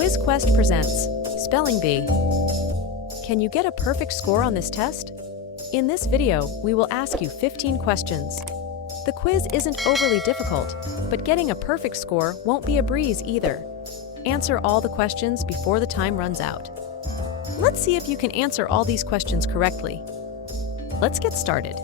Quiz Quest presents Spelling Bee. Can you get a perfect score on this test? In this video, we will ask you 15 questions. The quiz isn't overly difficult, but getting a perfect score won't be a breeze either. Answer all the questions before the time runs out. Let's see if you can answer all these questions correctly. Let's get started.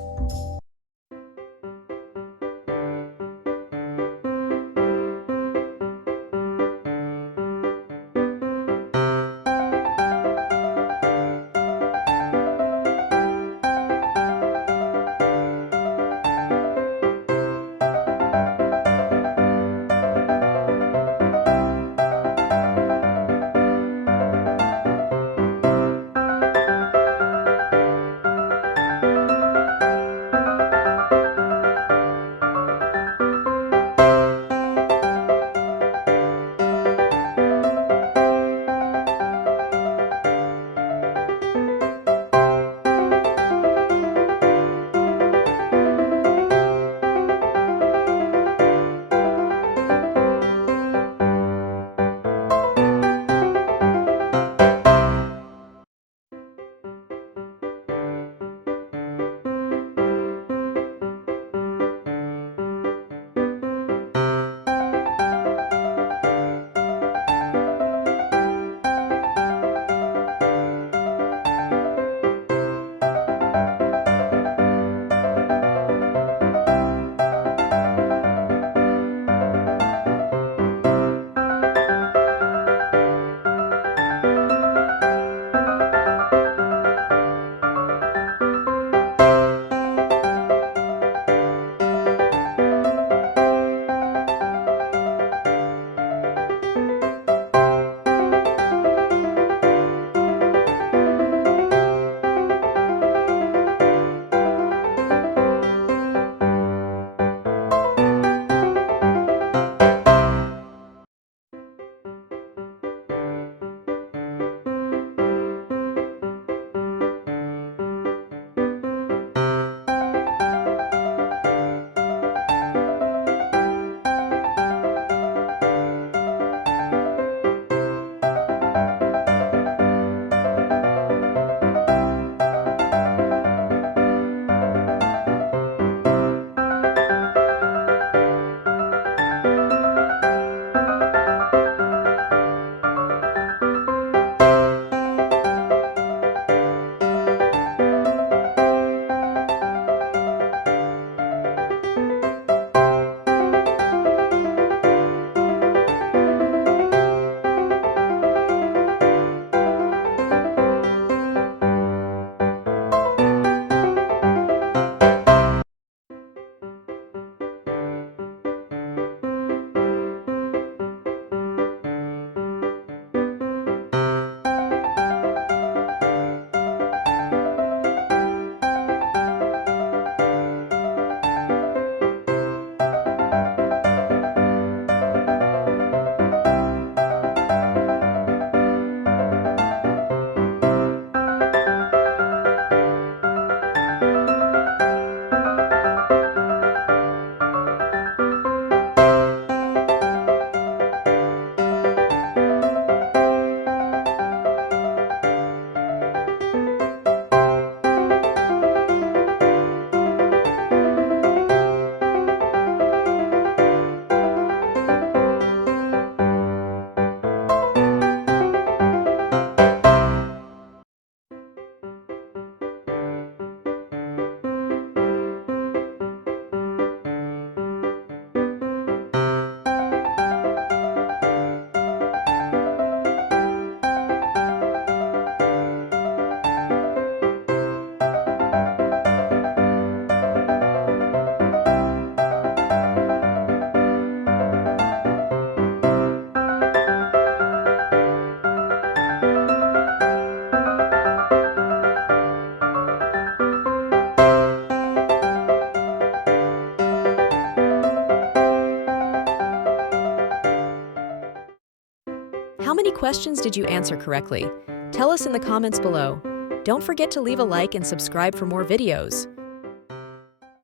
How many questions did you answer correctly? Tell us in the comments below. Don't forget to leave a like and subscribe for more videos.